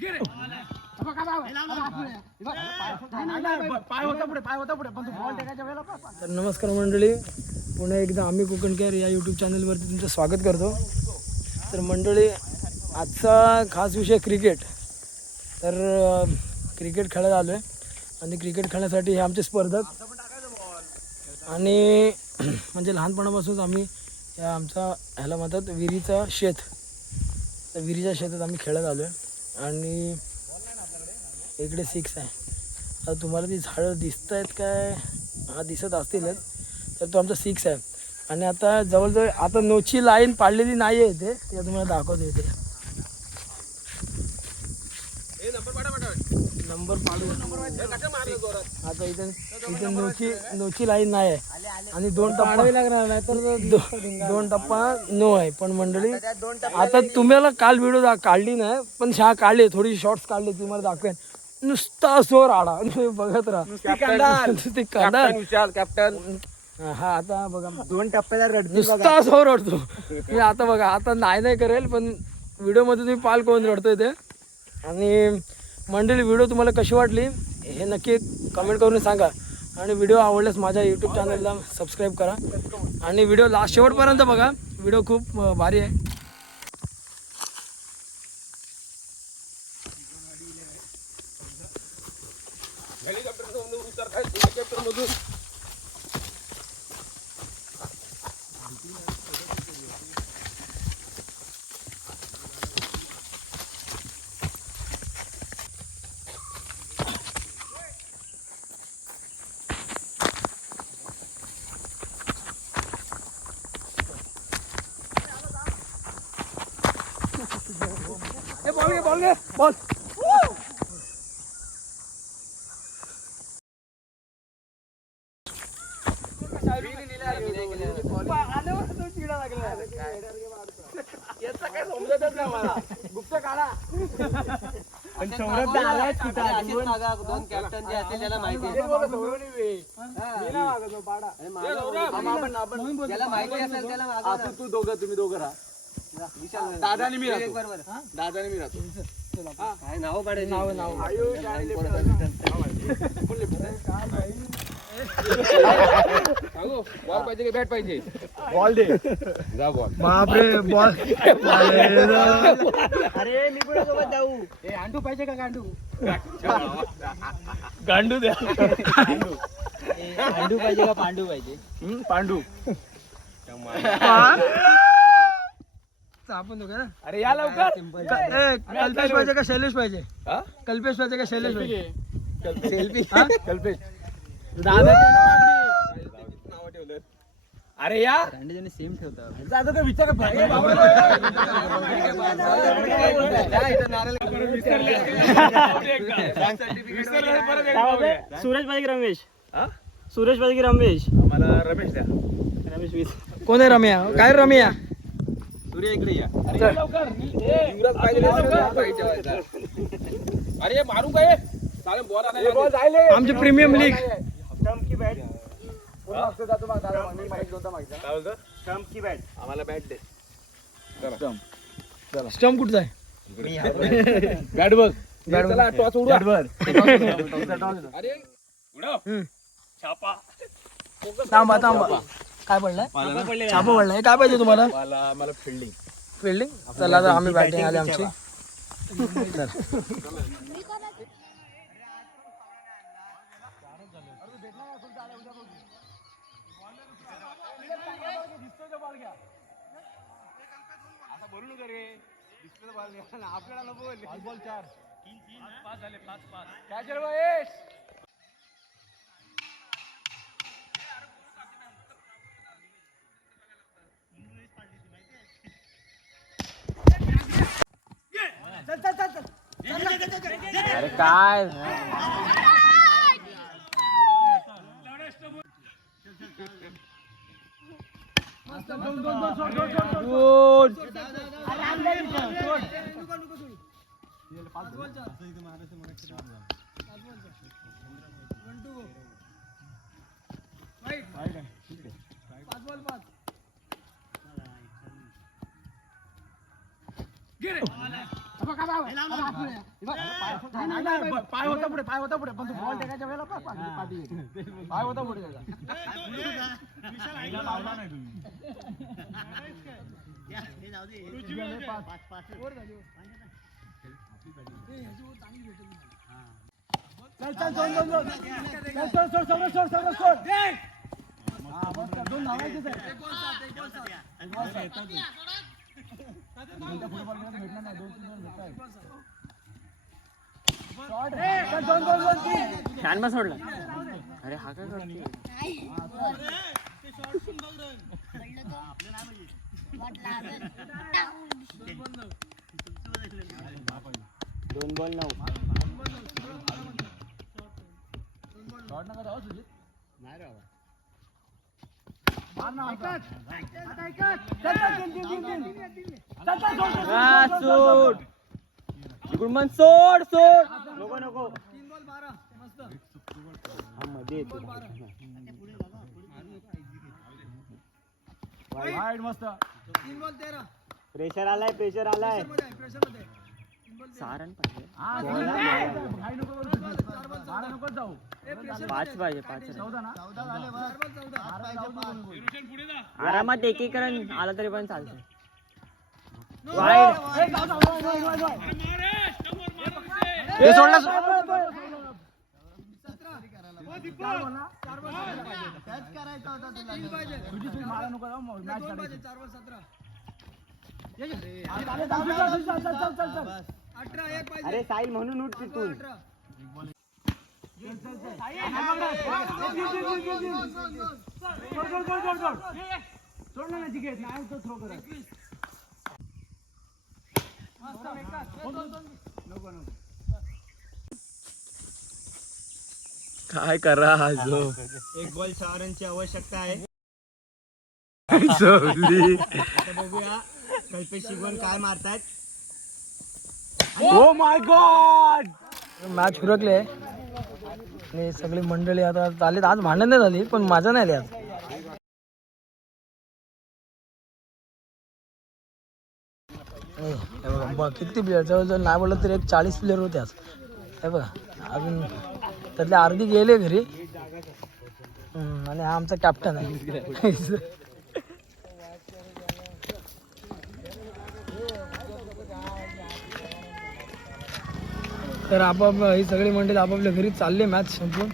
तर नमस्कार मंडळी, पुन्हा एकदा आम्ही कोकण केअर या यूट्यूब चॅनलवरती तुमचं स्वागत करतो. तर मंडळी, आजचा खास विषय क्रिकेट. तर क्रिकेट खेळायला आलो आहे आणि क्रिकेट खेळण्यासाठी हे आमचे स्पर्धक आणि म्हणजे लहानपणापासूनच आम्ही या आमचा ह्याला म्हणतात विहिरीचा शेत. तर विहिरीच्या शेतात आम्ही खेळत आलो आहे आणि इकडे 6 आहे. आता तुम्हाला ती झाडं दिसत आहेत काय? हा दिसत असतीलच. तर तो आमचा 6 आहे आणि आता जवळजवळ आता नोची लाईन पाडलेली नाही आहे ते तुम्हाला दाखवतो इथे. नंबर पाडू आता इथे नोची लाईन नाही आहे आणि 2 टप्पा लागणार नाही तर 2 टप्पा नो आहे. पण मंडळी आता तुम्हाला काल व्हिडिओ काढली नाही पण ह्या काढली, थोडी शॉर्ट्स काढली तुम्हाला दाखवेन. नुसता जोर आडा बघत राहा. कॅप्टन हा आता बघा 2 टप्प्याला नुसता जोर रडतो. मी आता बघा आता नाही करेल पण व्हिडिओमध्ये तुम्ही पाल कोण रडतोय ते. आणि मंडळी व्हिडिओ तुम्हाला कशी वाटली हे नक्की कमेंट करून सांगा आणि व्हिडिओ आवडल्यास माझ्या यूट्यूब चॅनलला सबस्क्राईब करा आणि व्हिडिओ लास्ट शेवटपर्यंत बघा. व्हिडिओ खूप भारी आहे. बॉल घे बॉल. गुप्त काढा पण सौरभ आलाय दोन कॅप्टन जे असते त्याला माहिती आहे. त्याला माहिती असेल त्याला तू तुम्ही दोघं राहा. दादाने मी राहतो. नाव पाडे नाव बॉल पाहिजे की बॅट पाहिजे? बॉल दे जा. बॉल बापरे बॉल. अरे मी पण सोबत जाऊ. गांडू पाहिजे का? गांडू द्या. गांडू पाहिजे का पांडू पाहिजे? पांडू. आपण दोघं ना. अरे या लवकर. कल्पेश पाहिजे का शैलेश पाहिजे? कल्पेश पाहिजे का शैलेश पाहिजे? सेल्फी कल्पेश. दादा नाव ठेवलं. अरे या सेम ठेवतात. विचार सुरेश पाहिजे की रमेश? सुरेश पाहिजे की रमेश? आम्हाला रमेश द्या. रमेश कोण आहे? रम्या काय? रम्या सूर्य इकडे या. अरे मारू काय? आमची प्रीमियम लीग आम्हाला बॅट दे. स्टंप कुठचा आहे? बॅट बघ. थांबा काय पडलाय? छापा पडलाय. काय पाहिजे तुम्हाला? मला फिल्डिंग. चला आता आम्ही बॅटिंग आले आमची. आपल्याला नको. बॉल 4 3 5 झाले. 5 काय झालं महेश? अरे काय पाय होता पुढे पण तू बॉल टाकायच्या वेळेला पाठी पाय होता पुढे दोन धावायचेच आहे फॅन मग सोडला. अरे हा काय करतोय? दोन बॉल 9. शॉट नका जाऊ सुजित. नाही रे बाबा. सोड गुडमन सोड नको नको. मध्ये येतो. वाईड मस्त. प्रेशर आलाय सारण पाहिजे. 5 पाहिजे. 5 आरामात एकीकरण आलं तरी पण चालतं. वाईड सोडला. अरे साहिल म्हणून उठ तिथून. काय करा जो एक बॉल 6 रनची आवश्यकता आहे. आता बघूया कल्पेश शिगवण काय मारतायत. Oh my God. मॅच उरकले आणि सगळी मंडळी आता आली. आज भांडण नाही झाली पण माझं नाही आली आज. किती प्लेयर जवळजवळ नाही बोललं तर एक 40 प्लेयर होते आज. हे बघा अजून त्यातले अर्धी गेले घरी. आणि हा आमचा कॅप्टन आहे. तर आपाप ही सगळी मंडळी आपापल्या घरी चालले मॅच संपवून.